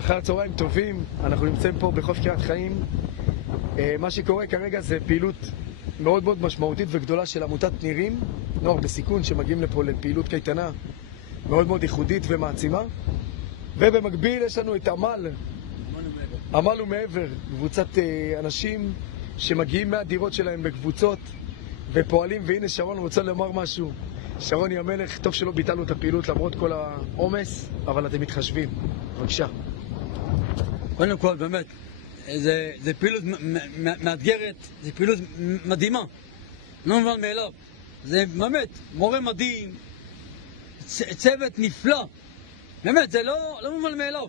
אחר צהריים טובים, אנחנו נמצאים פה בחוף קריית חיים. מה שקורה כרגע זה פעילות מאוד מאוד משמעותית וגדולה של עמותת נירים, נוער בסיכון שמגיעים לפה לפעילות קייטנה מאוד מאוד ייחודית ומעצימה. ובמקביל יש לנו את עמל ומעבר, קבוצת אנשים שמגיעים מהדירות שלהם בקבוצות ופועלים. והנה שרון רוצה לומר משהו. שרון המלך, טוב שלא ביטלנו את הפעילות למרות כל העומס, אבל אתם מתחשבים. בבקשה. קודם כל, באמת, זה פעילות מאתגרת, זה פעילות מדהימה. לא מובן מאליו. זה באמת מורה מדהים, צוות נפלא. באמת, זה לא מובן מאליו.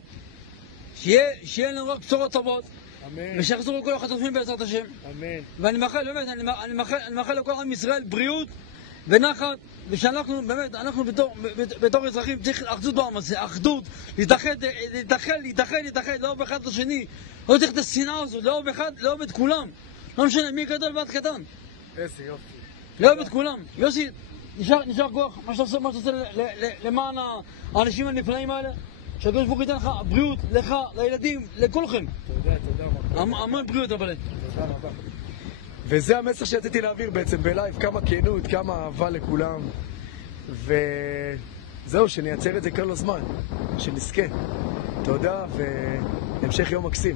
שיהיה לנו רק בשורות טובות. אמן. ושיחזרו כל החטופים בעזרת השם. אמן. ואני מאחל, באמת, אני מאחל לכל עם ישראל בריאות ונחת, ושאנחנו, באמת, אנחנו בתור אזרחים צריך אחדות בעם הזה, אחדות, להתאחד, לאהוב אחד את השני. לא צריך את השנאה הזו, לאהוב את כולם. לא משנה, מי גדול ועד קטן. איזה יופי. לאהוב את כולם. יוסי, נשאר כוח, מה שאתה עושה למען האנשים הנפלאים האלה. שהקדוש ברוך הוא ייתן לך בריאות, לך, לילדים, לכולכם. תודה. המון בריאות, אבל. תודה רבה. וזה המסר שרציתי להעביר בעצם בלייב, כמה כנות, כמה אהבה לכולם. וזהו, שנייצר את זה כל הזמן, שנזכה. תודה והמשך יום מקסים.